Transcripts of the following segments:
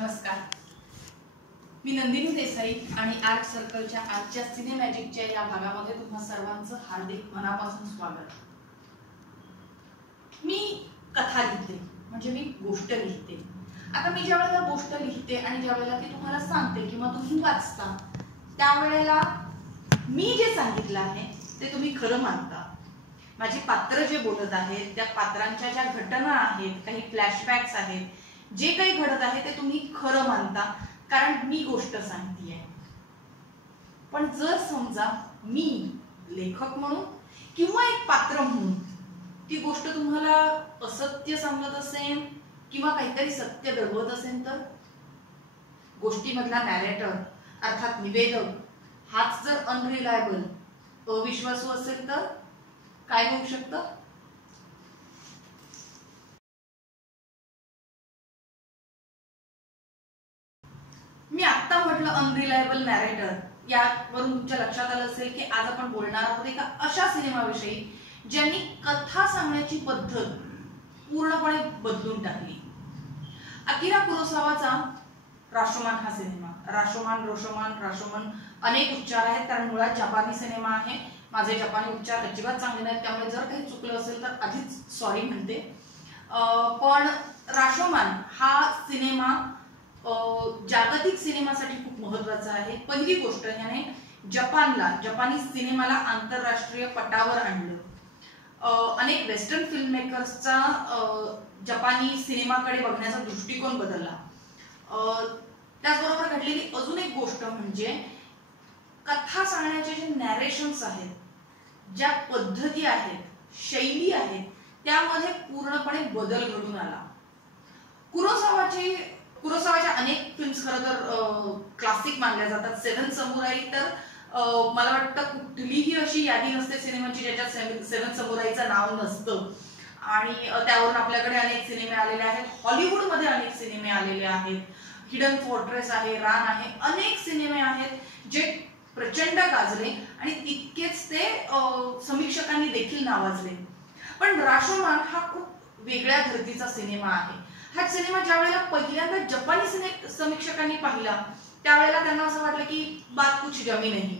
नमस्कार, मी नंदिनी देसाई आणि आर्ट सर्कलच्या आजच्या सिनेमॅजिकच्या या भागामध्ये तुम्हा सर्वांचं हार्दिक मनापासून स्वागत। मी कथा लिहिते, म्हणजे मी गोष्ट लिहिते। आता मी ज्यावेळेला गोष्ट लिहिते आणि ज्यावेळेला ती तुम्हाला सांगते किंवा तुम्ही वाचता, त्यावेळेला मी जे सांगितलं आहे ते तुम्ही खरं मानता। माझी पात्र जे बोलत आहेत, त्या पात्रांच्या ज्या घटना आहेत, काही फ्लॅशबॅक्स आहेत, जे काही घडत आहे ते तुम्ही खरं मानता, कारण मी गोष्ट सांगतेय। पण जर समजा मी लेखक म्हणून किंवा एक पात्र म्हणून ती गोष्ट तुम्हाला असत्य सांगत असेल किंवा काहीतरी सत्य दडवत असेल, तर गोष्टीमधला नॅरेटर अर्थात निवेदक हाच जर अनरिलायबल, अविश्वासू असेल, तर काय होऊ शकतं? मी आता म्हटलं अनरिलायबल नॅरेटर, यावरून तुमच्या लक्षात आलं असेल की आज आपण बोलणार आहोत एका अशा सिनेमाविषयी ज्यांनी कथा सांगण्याची पद्धत पूर्णपणे बदलून टाकली। अकिरा कुरोसावाचा राशोमन हा सिनेमा, राशोमन अनेक उच्चार आहेत, कारण मुळात जपानी सिनेमा आहे। माझे जपानी उच्चार अजिबात चांगले नाहीत, त्यामुळे जर काही चुकलं असेल तर आधीच सॉरी म्हणते। पण राशोमन हा सिनेमा जागतिक सिनेमासाठी खूप महत्त्वाचा आहे। पहिली गोष्ट, याने जपानी सिनेमाला आंतरराष्ट्रीय पटावर आणलं। अनेक वेस्टर्न फिल्म मेकर्सचा जपानी सिनेमाकडे बघण्याचा दृष्टिकोन बदलला। त्याचबरोबर घडलेली अजून एक गोष्ट म्हणजे कथा सांगण्याचे जे नॅरेशन्स आहेत, ज्या पद्धती आहेत, शैली आहेत, त्यामध्ये पूर्णपणे बदल घडून आला। कुरोसावाच्या अनेक फिल्म्स खरं तर क्लासिक मानल्या जातात। सेव्हन समुराई तर मला वाटतं कुठलीही अशी यादी नसते सिनेमाची ज्याच्यात सेव्हन समुराईचं नाव नसतं, आणि त्यावरून आपल्याकडे अनेक सिनेमे आलेले आहेत। हॉलिवूडमध्ये अनेक सिनेमे आलेले आहेत, हिडन फोर्ट्रेस आहे, रान आहे, अनेक सिनेमे आहेत जे प्रचंड गाजले आणि तितकेच ते समीक्षकांनी देखील नावाजले। पण राशोमन हा खूप वेगळ्या धर्तीचा सिनेमा आहे। हा सिनेमा ज्यावेळेला पहिल्यांदा जपानी समीक्षकांनी पाहिला, त्यावेळेला त्यांना असं वाटलं की बात कुछ जमी नाही।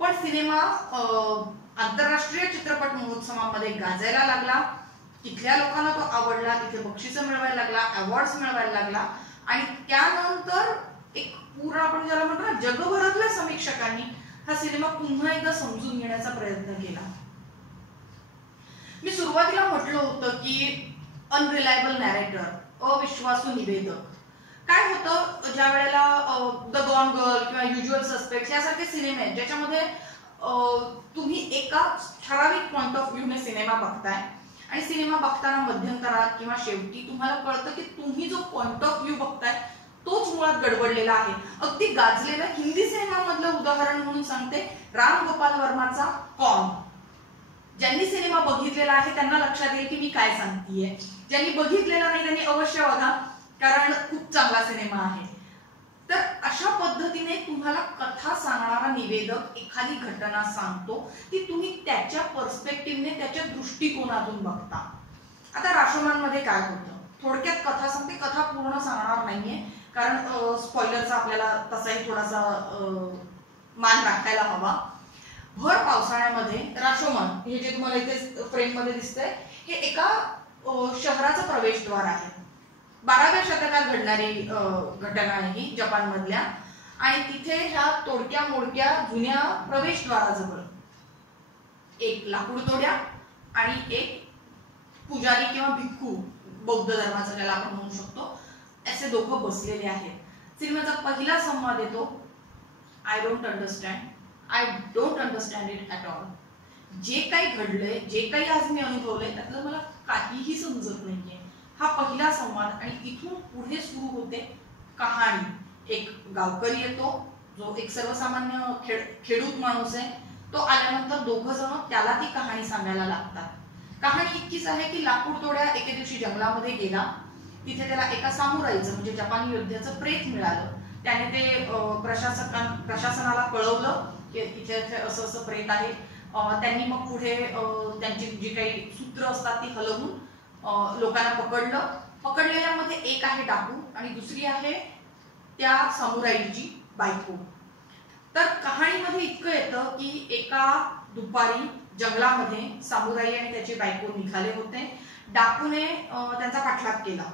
पण सिनेमा आंतरराष्ट्रीय चित्रपट महोत्सवामध्ये गाजायला लागला, तिथल्या लोकांना तो आवडला, तिथे बक्षिसं मिळवायला लागला, अवॉर्ड्स मिळवायला लागला, आणि त्यानंतर एक पूर्ण आपण ज्याला म्हणतो ना जगभरातल्या समीक्षकांनी हा सिनेमा पुन्हा एकदा समजून घेण्याचा प्रयत्न केला। मी सुरुवातीला म्हटलं होतं की अनरिलायबल नॅरेटर, अविश्वासू निवेदक। काय होतं, ज्या वेळेला द गॉन गर्ल किंवा युज्युअल सस्पेक्ट्स यासारखे सिनेमे आहेत ज्याच्यामध्ये तुम्ही एका ठराविक पॉइंट ऑफ व्ह्यूने सिनेमा बघताय, आणि सिनेमा बघताना मध्यंतरात किंवा शेवटी तुम्हाला कळतं की तुम्ही जो पॉइंट ऑफ व्ह्यू बघताय तोच मुळात गडबडलेला आहे। अगदी गाजलेल्या हिंदी सिनेमामधलं उदाहरण म्हणून सांगते, राम गोपाल वर्माचा कॉन। ज्यांनी सिनेमा बघितलेला आहे त्यांना लक्षात येईल की मी काय सांगतेय, ज्यांनी बघितलेला नाही त्यांनी अवश्य बघा, कारण खूप चांगला सिनेमा आहे। तर अशा पद्धतीने तुम्हाला कथा सांगणारा निवेदक एखादी घटना सांगतो, ती तुम्ही त्याच्या पर्स्पेक्टिव्हने, त्याच्या दृष्टिकोनातून बघता। आता राशोमन मध्ये काय होतं, थोडक्यात कथा सांगते, कथा पूर्ण सांगणार नाहीये कारण स्पॉइलरचा आपल्याला तसाही थोडासा मान राखायला हवा। भर पावसाळ्यामध्ये राशोमन हे जे तुम्हाला इथे फ्रेम मध्ये दिसतंय, हे एका शहराचं प्रवेशद्वार आहे। 12व्या शतकात घडणारी घटना आहे ही जपान मधल्या, आणि तिथे ह्या तोडक्या मोडक्या जुन्या प्रवेशद्वाराजवळ एक लाकूड तोड्या आणि एक पुजारी किंवा भिक्खू, बौद्ध धर्माचा ज्याला आपण म्हणू शकतो, असे दोघं बसलेले आहेत। सिनेमाचा पहिला संवाद येतो, I don't understand it at all. जे काही घडलंय, जे काही आज मी अनुभवलंय, त्यातलं मला काहीही समजत नाहीये, हा पहिला संवाद। आणि इथून पुढे सुरू होते कहाणी। एक गावकरी येतो जो एक सर्वसामान्य खेडूत माणूस आहे, तो आल्यानंतर दोघं जण त्याला ती कहाणी सांगायला लागतात। कहाणी इतकीच आहे की लाकूड तोड्या एके दिवशी जंगलामध्ये गेला, तिथे त्याला एका सामुराईचं म्हणजे जपानी योद्ध्याचं प्रेत मिळालं। त्याने ते प्रशासनाला कळवलं की इथे असं असं प्रेत आहे। त्यांनी मग पुढे त्यांची जी काही सूत्र असतात ती हलवून लोकांना पकडलं। पकडलेल्यामध्ये एक आहे डाकू आणि दुसरी आहे त्या सामुराईची बायको. तर कहाणीमध्ये इतकं येतं की एका दुपारी जंगलामध्ये सामुराई आणि त्याची बायको निघाले होते. डाकूने त्यांचा पाठलाग केला.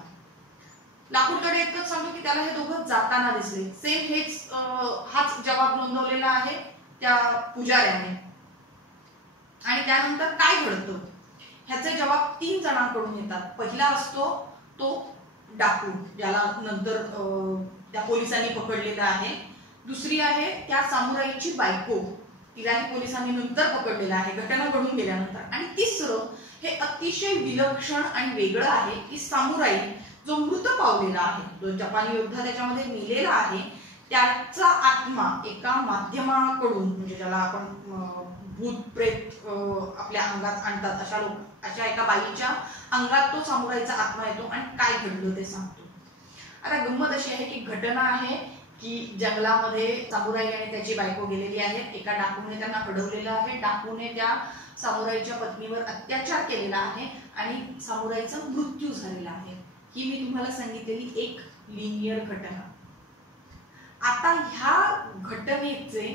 लाकूडकडे इतकंच सांगतो की त्याला हे दोघं जाताना दिसले. सेम हाच जबाब नोंदवलेला आहे त्या पुजाऱ्याने. आणि त्यानंतर काय घडतं ह्याचे जबाब 3 जणांकडून येतात. पहिला असतो तो डाकू, ज्याला नंतर त्या पोलिसांनी पकडलेला आहे. दुसरी आहे त्या सामुराईची बायको, तिलाही पोलिसांनी नंतर पकडलेला आहे घटना घडून गेल्यानंतर. आणि तिसरं हे अतिशय विलक्षण आणि वेगळं आहे की सामुराई जो मृत पावलेला आहे, जो जपानी योद्धा त्याच्यामध्ये मेलेला आहे, त्याचा आत्मा एका माध्यमाकडून, म्हणजे ज्याला आपण भूत प्रेत आपल्या अंगात आणतात, अशा एका बाईच्या अंगात तो सामुराईचा आत्मा येतो आणि काय घडलं ते सांगतो. आता गंमत अशी आहे की घटना आहे की जंगलामध्ये सामुराई आणि त्याची बायको गेलेली आहेत. एका डाकूने त्यांना अडवलेलं आहे. डाकूने त्या सामुराईच्या पत्नीवर अत्याचार केलेला आहे आणि सामुराईचा मृत्यू झालेला आहे. ही मी तुम्हाला सांगितलेली एक लिनियर घटना. आता ह्या घटनेचे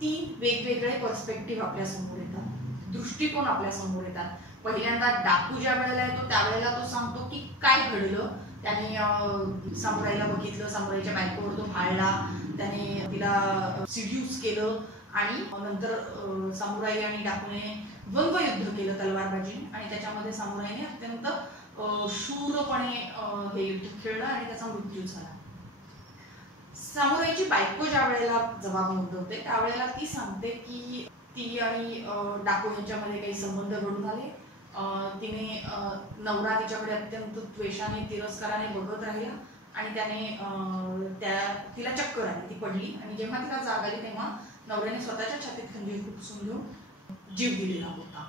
3 वेगवेगळे पर्स्पेक्टिव्ह आपल्या समोर येतात, दृष्टिकोन आपल्या समोर येतात. पहिल्यांदा डाकू ज्या वेळेला येतो त्यावेळेला तो सांगतो की काय घडलं. त्याने सामुराईला बघितलं, सामुराईच्या बायकोवर तो भाळला, त्याने तिला सिड्यूस केलं आणि नंतर सामुराई आणि डाकूने द्वंद्व युद्ध केलं तलवारबाजी. आणि त्याच्यामध्ये सामुराईने अत्यंत शूरपणे हे युद्ध खेळलं आणि त्याचा मृत्यू झाला. सामुराईची बायको ज्या वेळेला जबाब नोंदवते त्यावेळेला ती सांगते की ती आणि डाकू यांच्यामध्ये काही संबंध घडून आले. तिने नवरा तिच्याकडे अत्यंत द्वेषाने तिरस्काराने बघत राहिला आणि त्याने तिला चक्कर आली, ती पडली आणि जेव्हा तिला जाग आली तेव्हा नवऱ्याने स्वतःच्या छातीत खंजीर खुपसून घेऊन जीव दिलेला होता.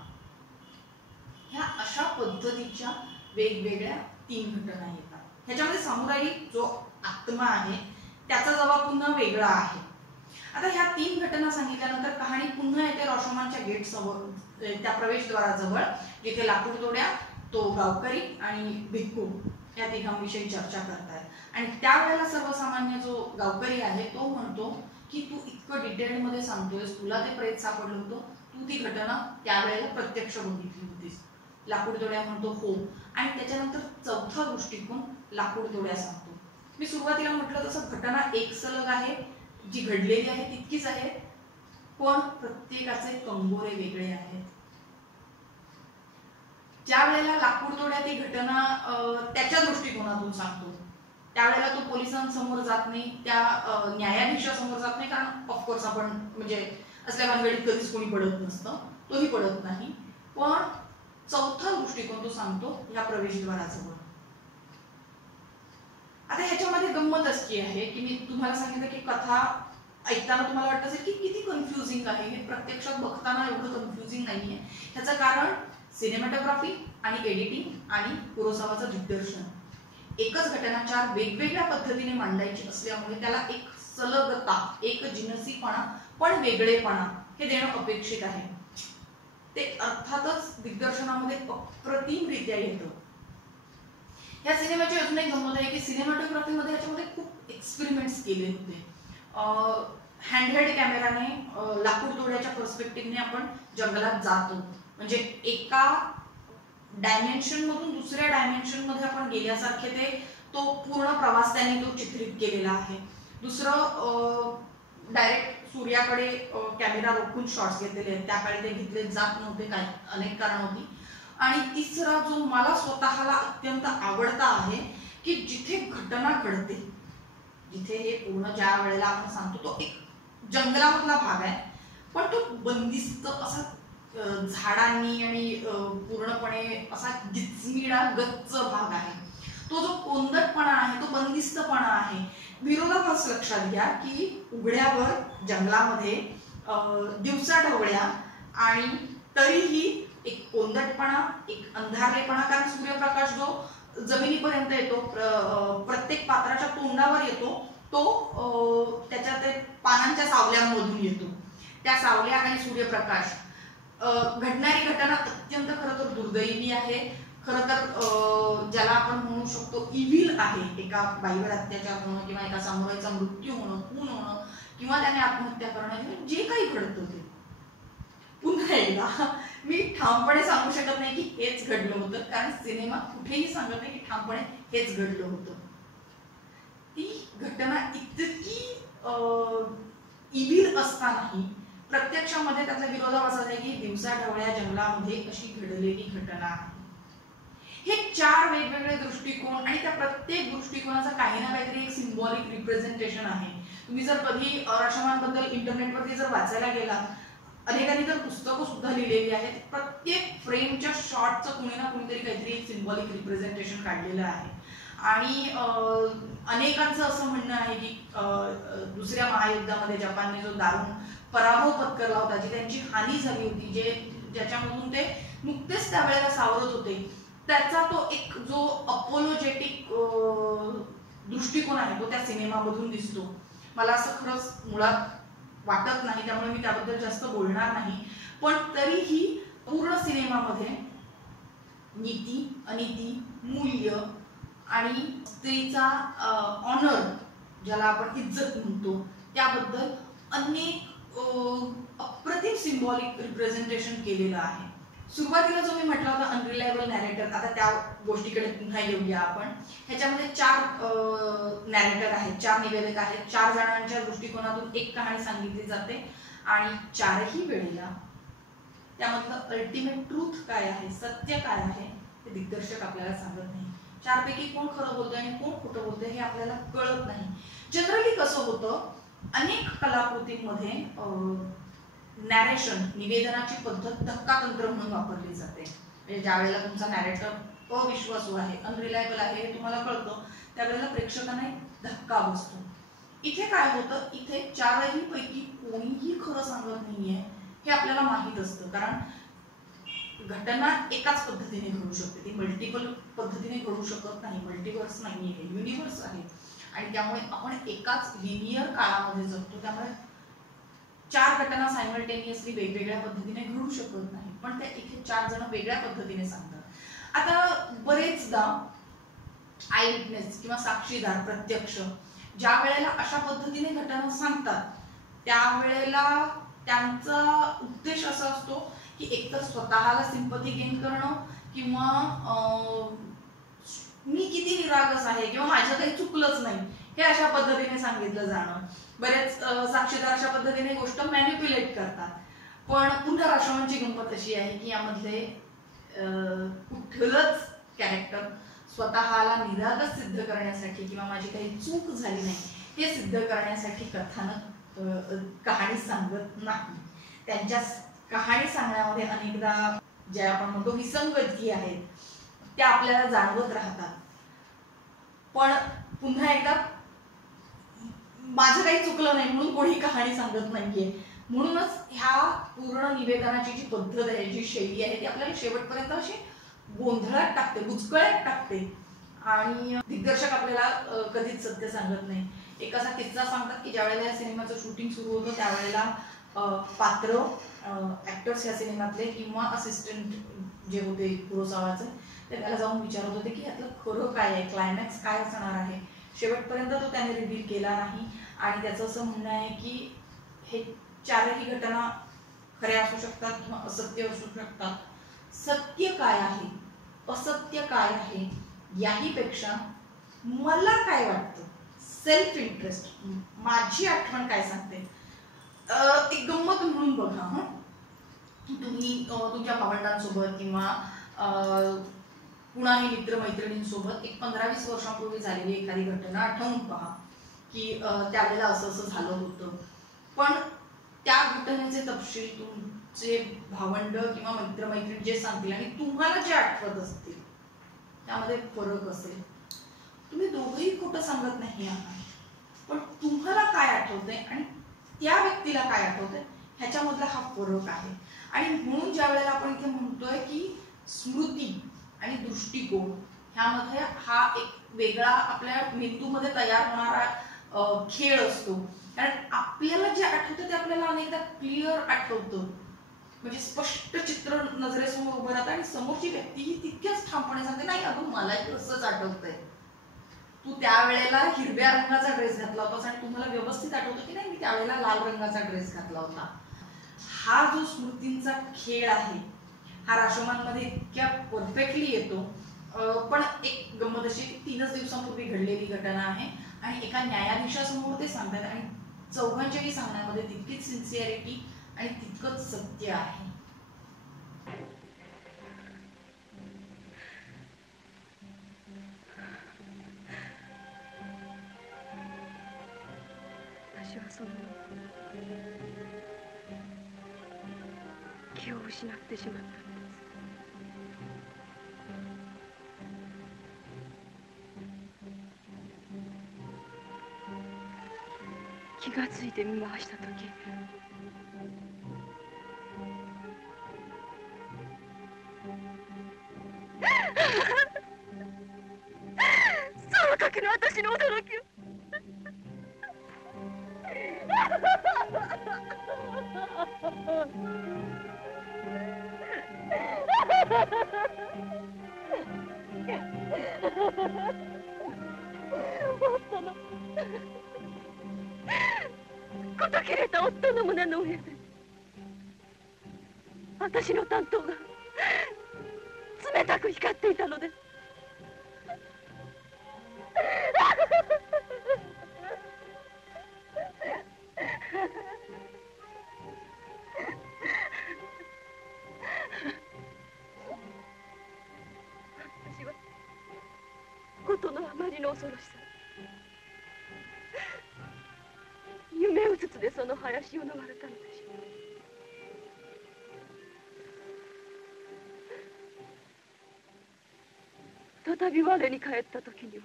ह्या अशा पद्धतीच्या वेगवेगळ्या 3 घटना येतात. ह्याच्यामध्ये सामुराई जो आत्मा आहे त्याचा जबाब पुन्हा वेगळा आहे. आता ह्या 3 घटना सांगितल्यानंतर कहाणी पुन्हा येते रॉशोमानच्या गेट समोर, त्या प्रवेशद्वाराजवळ, जिथे लाकूड तोड्या, तो गावकरी आणि भिक्खू या तिघांविषयी चर्चा करतात. आणि त्यावेळेला सर्वसामान्य जो गावकरी आहे तो म्हणतो की तू इतकं डिटेलमध्ये सांगतोयस, तुला ते प्रेत सापडलं होतं, तू ती घटना त्यावेळेला प्रत्यक्ष बघितली होतीस. लाकूड तोड्या म्हणतो हो. आणि त्याच्यानंतर चौथा दृष्टिकोन लाकूड तोड्या सांगतो. मी सुरुवातीला म्हटलं तसं घटना एक सलग आहे, जी घडलेली आहे तितकीच आहे, पण प्रत्येकाचे कंगोरे वेगळे आहेत. ज्या वेळेला लाकूड तोड्या ती घटना त्याच्या दृष्टिकोनातून सांगतो त्यावेळेला तो पोलिसांसमोर जात नाही, त्या न्यायाधीशासमोर जात नाही, कारण ऑफकोर्स आपण म्हणजे असल्या भानगडीत कधीच कोणी पडत नसतं, तोही पडत नाही. पण चौथा दृष्टिकोन तो सांगतो ह्या प्रवेशद्वाराजवळ. आता ह्याच्यामध्ये गंमत अशी आहे की मी तुम्हाला सांगितलं की कथा ऐकताना तुम्हाला वाटत असेल की किती कन्फ्युजिंग आहे, हे प्रत्यक्षात बघताना एवढं कन्फ्युजिंग नाहीये. ह्याचं कारण सिनेमॅटोग्राफी आणि एडिटिंग आणि कुरोसावाचं दिग्दर्शन. एकच घटना 4 वेगवेगळ्या पद्धतीने मांडायची असल्यामुळे त्याला एक सलगता, एक जिनसीपणा पण वेगळेपणा हे देणं अपेक्षित आहे. ते अर्थातच दिग्दर्शनामध्ये अप्रतिमरित्या येतं. या सिनेमाची अजून एक गंमत आहे की सिनेमॅटोग्राफीमध्ये याच्यामध्ये खूप एक्सपेरिमेंट्स केले होते. हँडहेल्ड कॅमेराने लाकूड तोड्याच्या पर्स्पेक्टिव्हने आपण जंगलात जातो, म्हणजे एका डायमेन्शन मधून दुसऱ्या डायमेन्शन मध्ये आपण गेल्यासारखे तो पूर्ण प्रवास त्याने तो चित्रित केलेला आहे. दुसरं डायरेक्ट सूर्याकडे कॅमेरा रोखून शॉट्स घेतलेले आहेत, त्या काळी ते घेतले जात नव्हते, काय अनेक कारण होती. आणि तिसरा जो मला स्वतःला अत्यंत आवडता आहे की जिथे घटना घडते, जिथे हे पूर्ण ज्या वेळेला आपण सांगतो तो एक जंगलामधला भाग आहे, पण तो बंदिस्त असा झाडांनी आणि पूर्णपणे असा गिचमिडा गच्च भाग आहे. तो जो कोंदटपणा आहे तो बंदिस्तपणा आहे. विरोधाभास लक्षात घ्या की उघड्यावर जंगलामध्ये दिवसा ढवळ्या आणि तरीही एक कोंदटपणा, एक अंधारलेपणा, कारण सूर्यप्रकाश जो जमिनीपर्यंत येतो, प्रत्येक पात्राच्या तोंडावर येतो, तो त्याच्या ते पानांच्या सावल्यांमधून येतो. त्या सावल्या आणि सूर्यप्रकाश, घडणारी घटना अत्यंत खरं तर दुर्दैवी आहे. खरं तर ज्याला आपण म्हणू शकतो इव्हिल आहे, एका बाईवर अत्याचार होणं किंवा एका सामुराईचा मृत्यू होणं, खून होणं किंवा त्याने आत्महत्या करणं किंवा जे काही घडतं ते, पुन्हा एकदा मी ठामपणे सांगू शकत नाही की हेच घडलं होतं, कारण सिनेमा कुठेही सांगत नाही की ठामपणे हेच घडलं होतं. ती घटना इतकी इव्हिल असतानाही प्रत्यक्षामध्ये त्याचा विरोधाभास आहे की दिवसाढवळ्या जंगलामध्ये अशी घडलेली घटना आहे. हे 4 वेगवेगळे दृष्टिकोन आणि त्या प्रत्येक दृष्टिकोनाचा काही ना काहीतरी एक सिम्बॉलिक रिप्रेझेंटेशन आहे. तुम्ही जर कधी रशमानबद्दल इंटरनेटवरती जर वाचायला गेलात, अनेकांनी तर पुस्तकं सुद्धा लिहिलेली आहेत. प्रत्येक फ्रेमच्या शॉटचं कुणी ना कुणीतरी काहीतरी एक सिम्बॉलिक रिप्रेझेंटेशन काढलेलं आहे. आणि अनेकांचं असं म्हणणं आहे की दुसऱ्या महायुद्धामध्ये जपानने जो दारुण पराभव पत्करला होता, जी त्यांची हानी झाली होती, ज्याच्यामधून ते नुकतेच त्यावेळेला सावरत होते, त्याचा तो एक जो अपोलोजेटिक दृष्टिकोन आहे तो त्या सिनेमामधून दिसतो. मला असं खरंच मुळात वाटत नाही, त्यामुळे मी त्याबद्दल जास्त बोलणार नाही. पण तरीही पूर्ण सिनेमामध्ये नीती, अनिती, मूल्य आणि स्त्रीचा ऑनर, ज्याला आपण इज्जत म्हणतो, त्याबद्दल अनेक अप्रतिम सिम्बॉलिक रिप्रेझेंटेशन केलेलं आहे. सुरुवातीला जो मी म्हटला होता अनरिलायबल नॅरेटर, आता त्या गोष्टीकडे पुन्हा येऊया आपण. ह्याच्यामध्ये 4 नॅरेटर आहेत, 4 निवेदक आहेत. 4 जणांच्या दृष्टिकोनातून एक कहाणी सांगितली जाते आणि 4ही वेळेला त्यामधलं अल्टिमेट ट्रूथ काय आहे, सत्य काय आहे, ते दिग्दर्शक आपल्याला सांगत नाही. 4 पैकी कोण खरं बोलतोय आणि कोण खोटं बोलतोय हे आपल्याला कळत नाही. जनरली कसं होतं, अनेक कलाकृतींमध्ये नॅरेशन, निवेदनाची पद्धत धक्कातंत्र म्हणून वापरली जाते. म्हणजे ज्या वेळेला तुमचा नॅरेटर अविश्वासू आहे, अनरिलायबल आहे हे तुम्हाला कळतं, त्यावेळेला प्रेक्षकांना एक धक्का बसतो. इथे काय होतं, इथे 4ही पैकी कोणीही खरं सांगत नाहीये हे आपल्याला माहीत असतं, कारण घटना एकाच पद्धतीने घडू शकते, ती मल्टिपल पद्धतीने घडू शकत नाही. मल्टिवर्स नाही, हे युनिवर्स आहे आणि त्यामुळे आपण एकाच लिनियर काळामध्ये जगतो. त्यामुळे 4 घटना सायमल्टेनियसली वेगवेगळ्या पद्धतीने घडू शकत नाही, पण त्या इथे 4 जण वेगळ्या पद्धतीने सांगतात. आता बरेचदा आय विटनेस किंवा साक्षीदार, प्रत्यक्ष ज्या वेळेला अशा पद्धतीने घटना सांगतात, त्यावेळेला त्यांचा उद्देश असा असतो की एकतर स्वतःला सिंपथी गेन करणं किंवा मी किती निरागस आहे किंवा माझं काही चुकलंच नाही हे अशा पद्धतीने सांगितलं जाणं. बरेच साक्षीदार अशा पद्धतीने गोष्ट मॅनिप्युलेट करतात. पण पुन्हा रशमानची गंमत अशी आहे की यामधले कुठलंच कॅरेक्टर स्वतःला निरागस सिद्ध करण्यासाठी किंवा माझी काही चूक झाली नाही हे सिद्ध करण्यासाठी कथानक कहाणी सांगत नाही. त्यांच्या कहाणी सांगण्यामध्ये अनेकदा ज्या आपण म्हणतो विसंगती आहेत त्या आपल्याला जाणवत राहतात. पण पुन्हा एकदा माझं काही चुकलं नाही म्हणून कोणी कहाणी सांगत नाहीये. म्हणूनच ह्या पूर्ण निवेदनाची जी पद्धत आहे, जी शैली आहे, ती आपल्याला शेवटपर्यंत अशी गोंधळात टाकते, बुचकळ्यात टाकते आणि दिग्दर्शक आपल्याला कधीच सत्य सांगत नाही. एक असा किस्सा सांगतात की ज्या वेळेला या सिनेमाचं शूटिंग सुरू होतं त्यावेळेला पात्र, ऍक्टर्स या सिनेमातले किंवा असिस्टंट जे होते कुरोसावाचे, ते त्याला जाऊन विचारत होते की यातलं खरं काय आहे, क्लायमॅक्स काय असणार आहे. शेवटपर्यंत तो त्याने रिव्हील केला नाही आणि त्याचं असं म्हणणं आहे की हे 4ही घटना खऱ्या असू शकतात किंवा असत्य असू शकतात. सत्य काय आहे, असत्य काय आहे याहीपेक्षा मला काय वाटतं, सेल्फ इंटरेस्ट, माझी आठवण काय सांगते. एक गंमत म्हणून बघा, तुम्ही तुमच्या भावंडांसोबत किंवा कुणाही मित्रमैत्रिणींसोबत एक 15-20 वर्षांपूर्वी झालेली एखादी घटना आठवून पहा की त्यावेळेला असं असं झालं होतं. पण त्या घटनेचे तपशील तुमचे भावंड किंवा मित्रमैत्रिणी जे सांगतील आणि तुम्हाला जे आठवत असतील त्यामध्ये फरक असेल. तुम्ही दोघंही खोटं सांगत नाही आहात, पण तुम्हाला काय आठवतंय आणि त्या व्यक्तीला काय आठवतंय ह्याच्यामधला हा फरक आहे. आणि म्हणून ज्या वेळेला आपण इथे म्हणतोय की स्मृती आणि दृष्टिकोन ह्यामध्ये हा एक वेगळा आपल्या मेंदूमध्ये तयार होणारा खेळ असतो. कारण आपल्याला जे आठवतं ते आपल्याला अनेकदा क्लिअर आठवतं, म्हणजे स्पष्ट चित्र नजरेसमोर उभं राहतं आणि समोरची व्यक्तीही तितक्याच ठामपणे सांगते, नाही अगं मलाही तसंच आठवतंय, तू त्यावेळेला हिरव्या रंगाचा ड्रेस घातला होतास आणि तुम्हाला व्यवस्थित आठवतं की नाही मी त्यावेळेला लाल रंगाचा ड्रेस घातला होता. हा जो स्मृतींचा खेळ आहे हा राशोमानमध्ये इतक्या परफेक्टली येतो. पण एक गंमत अशी 3च दिवसांपूर्वी घडलेली घटना आहे आणि एका न्यायाधीशासमोर ते सांगतात आणि चौघांच्याही सांगण्यामध्ये तितकीच सिन्सिअरिटी आणि तितकंच सत्य आहे.気を失ってしまったんです。気がついて見回した時、その時の私の驚きを夫のこと切れた夫の胸の上で私の担当が冷たく光っていたのです。私はことのあまりの恐ろしさ、夢うつつでその林を逃れたのでしょう。再び我に帰った時には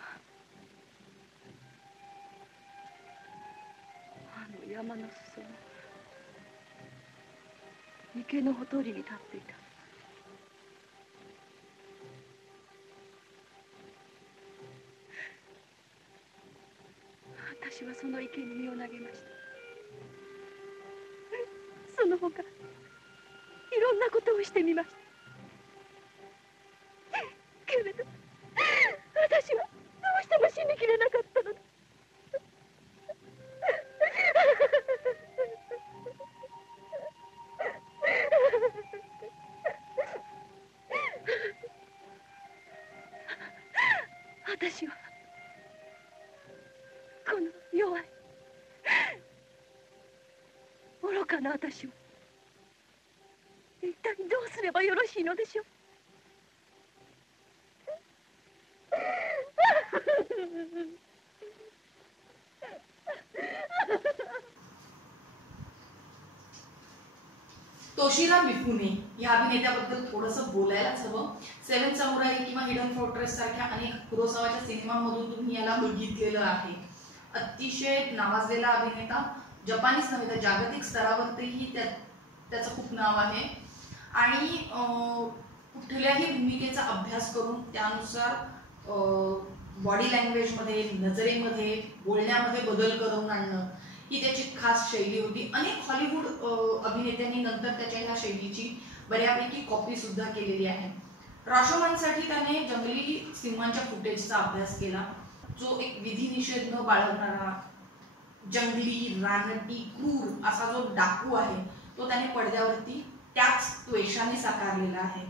あの山の裾の池のほとりに立っていた。私はその池に身を投げました。その他いろんなことをしてみました。けれど私はどうしても死にきれなかったのです。私はこの弱い愚かな私を一体どうすればよろしいのでしょう。तोशिरा मिफुने या अभिनेत्याबद्दल थोडंसं बोलायलाच हवं. 7 समुराई किंवा हिडन फोर्ट्रेस सारख्या अनेक कुरोसावाच्या सिनेमांमधून तुम्ही याला बघितलेलं आहे. अतिशय नावाजलेला अभिनेता, जपानीच नव्हे तर जागतिक स्तरावरतीही त्याचं खूप नाव आहे आणि कुठल्याही भूमिकेचा अभ्यास करून त्यानुसार बॉडी लँग्वेजमध्ये, नजरेमध्ये, बोलण्यामध्ये बदल करून आणणं ही त्याची खास शैली होती. अनेक हॉलिवूड अभिनेत्यांनी नंतर त्याच्या ह्या शैलीची बऱ्यापैकी कॉपी सुद्धा केलेली आहे. राशोमानसाठी त्याने जंगली सिंहांच्या फुटेजचा अभ्यास केला, जो एक विधिनिषेध न बाळगणारा, जंगली, रानटी, क्रूर असा जो डाकू आहे तो त्याने पडद्यावरती त्याच त्वेषाने साकारलेला आहे.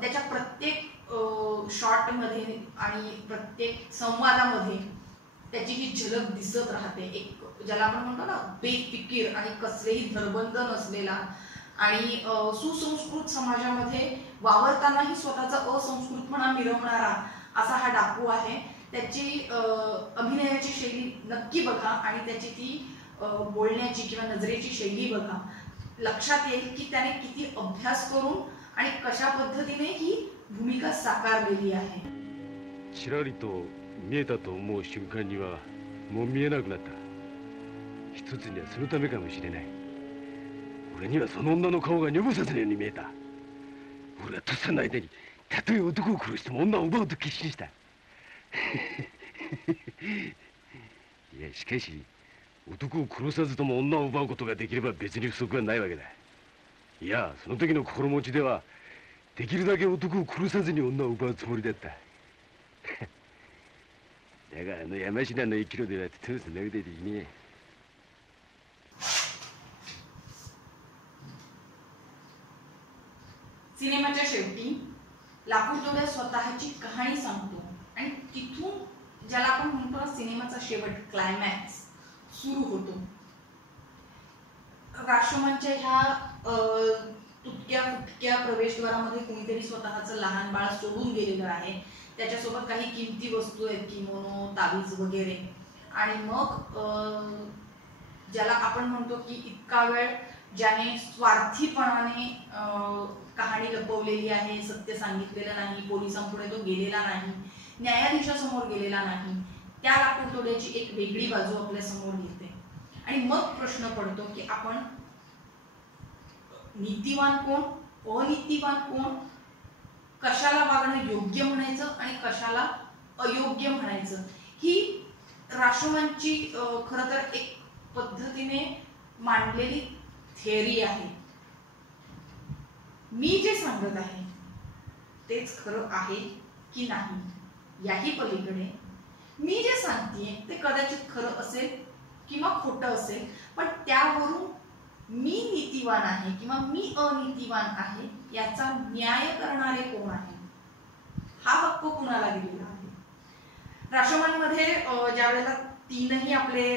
त्याच्या प्रत्येक शॉटमध्ये आणि प्रत्येक संवादामध्ये त्याची ही झलक दिसत राहते. एक ज्याला आपण म्हणतो ना बेफिकीर आणि कसलेही धरबंध नसलेला आणि सुसंस्कृत समाजामध्ये वावरतानाही स्वतःचा असंस्कृतपणा मिरवणारा असा हा डाकू आहे. त्याची अभिनयाची शैली नक्की बघा आणि त्याची ती बोलण्याची किंवा नजरेची शैली बघा. लक्षात येईल की त्याने किती अभ्यास करून आणि कशा पद्धतीने ही भूमिका साकारलेली आहे. ちらりと見えたと思う瞬間にはもう見えなくなった。一つにはそのためかもしれない。俺にはその女の顔が女房殺のように見えた。俺はとっさの間にたとえ男を殺しても女を奪うと決心した。いやしかし男を殺さずとも女を奪うことができれば別に不足はないわけだ。いや、その時の心持ちではできるだけ男を殺さずに女を奪うつもりだった。だが山科の一キロではとそんなことできねえ。सिनेमाच्या शेवटी लाकूडतोड्या स्वतःची कहाणी सांगतो आणि तिथून ज्याला आपण म्हणतो सिनेमाचा शेवट क्लायमॅक्स सुरू होतो. राष्ट्रमनच्या ह्या तुटक्या फुटक्या प्रवेशद्वारामध्ये कुणीतरी स्वतःचं लहान बाळ सोडून गेलेलं आहे. त्याच्यासोबत काही किमती वस्तू आहेत, किमोनो, ताबीज वगैरे. आणि मग ज्याला आपण म्हणतो की इतका वेळ ज्याने स्वार्थीपणाने कहाणी लपवलेली आहे, सत्य सांगितलेलं नाही, पोलिसांपुढे तो गेलेला नाही, न्यायाधीशासमोर गेलेला नाही, त्या लाकूडतोड्याची एक वेगळी बाजू आपल्या समोर येते. आणि मग प्रश्न पडतो की आपण नीतिवान कोण, अनीतिवान कोण, कशाला वागणं योग्य म्हणायचं आणि कशाला अयोग्य म्हणायचं. ही राष्ट्रमनची खरं तर एक पद्धतीने मांडलेली थिअरी आहे. मी जे सांगत आहे तेच खरं आहे की नाही याही पलीकडे मी जे सांगतेय ते कदाचित खरं असेल किंवा खोटं असेल, पण त्यावरून मी नीतिवान आहे किंवा मी अनीतिवान आहे याचा न्याय करणारे कोण आहे, हा हक्क कुणाला दिलेला आहे. राष्ट्रमनमध्ये ज्या वेळेला तीनही आपले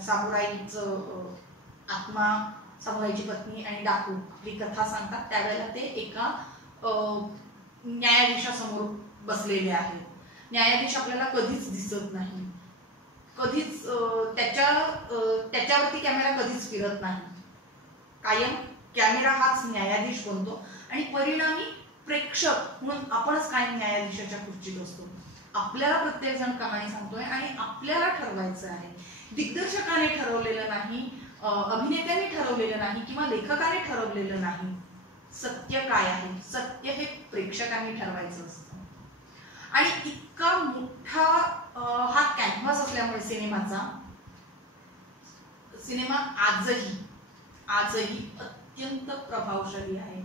सामुराईचं आत्मा, सामुराईची पत्नी आणि डाकू आपली कथा सांगतात, त्यावेळेला ते एका न्यायाधीशासमोर बसलेले आहेत. न्यायाधीश आपल्याला कधीच दिसत नाही, कधीच त्याच्यावरती कॅमेरा कधीच फिरत नाही. कायम कॅमेरा हाच न्यायाधीश बनतो आणि परिणामी प्रेक्षक म्हणून आपणच कायम न्यायाधीशाच्या खुर्चीत असतो. आपल्याला प्रत्येक जण कहाणी सांगतोय आणि आपल्याला ठरवायचं आहे. दिग्दर्शकाने ठरवलेलं नाही, अभिनेत्याने ठरवलेलं नाही किंवा लेखकाने ठरवलेलं नाही. सत्य काय आहे, सत्य हे प्रेक्षकांनी ठरवायचं असतं. आणि इतका मोठा हा कॅनव्हास असल्यामुळे सिनेमा आजही अत्यंत प्रभावशाली आहे.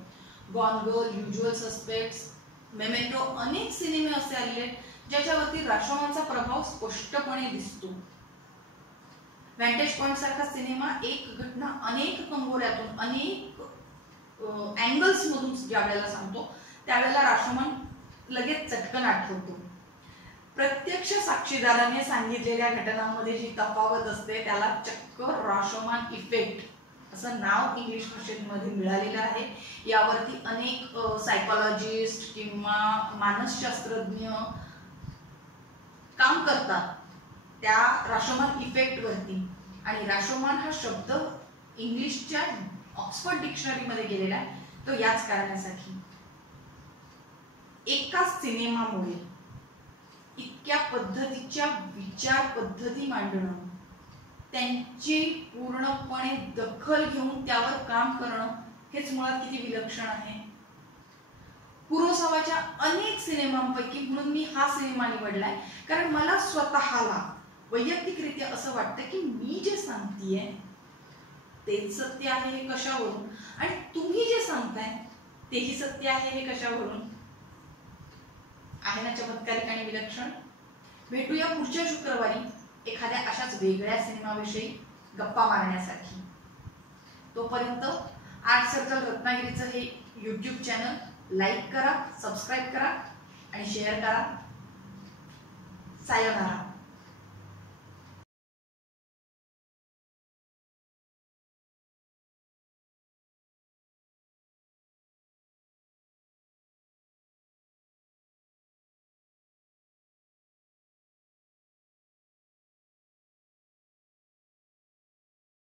Gone girl, usual suspects, memento, अनेक सिनेमे असे आलेले ज्याच्यावरती राष्ट्रमनचा प्रभाव स्पष्टपणे दिसतो. व्हॅन्टेज पॉइंट सारखा सिनेमा एक घटना अनेक कंगोऱ्यातून, अनेक अँगल्स मधून ज्या वेळेला सांगतो त्यावेळेला राष्ट्रमन लगेच चटकन आठवतो. प्रत्यक्ष साक्षीदाराने सांगितलेल्या घटनांमध्ये जी तफावत असते त्याला चक्क राष्ट्रमन इफेक्ट असं नाव इंग्लिश भाषेमध्ये मिळालेलं आहे. यावरती अनेक सायकोलॉजिस्ट किंवा मानसशास्त्रज्ञ काम करतात त्या राष्ट्रमन इफेक्ट वरती. आणि राष्ट्रमन हा शब्द इंग्लिशच्या ऑक्सफर्ड डिक्शनरी मध्ये गेलेला आहे तो याच कारणासाठी. एका सिनेमामुळे इतक्या पद्धतीच्या विचार पद्धती मांडणं, त्यांची पूर्णपणे दखल घेऊन त्यावर काम करणं हेच मुळात किती विलक्षण आहे. कुरोसावाच्या अनेक सिनेमांपैकी म्हणून मी हा सिनेमा निवडलाय कारण मला स्वतःला वैयक्तिकरित्या असं वाटतं की मी जे सांगतेय तेच सत्य आहे हे कशावरून, आणि तुम्ही जे सांगताय तेही सत्य आहे हे कशावरून. आहे ना चमत्कारिक आणि विलक्षण. भेटूया पुढच्या शुक्रवारी एखाद्या अशाच वेगळ्या सिनेमाविषयी गप्पा मारण्यासाठी. तोपर्यंत आर्ट सर्कल रत्नागिरीचं हे YouTube चॅनल लाईक करा, सबस्क्राईब करा आणि शेअर करा. सायोनारा.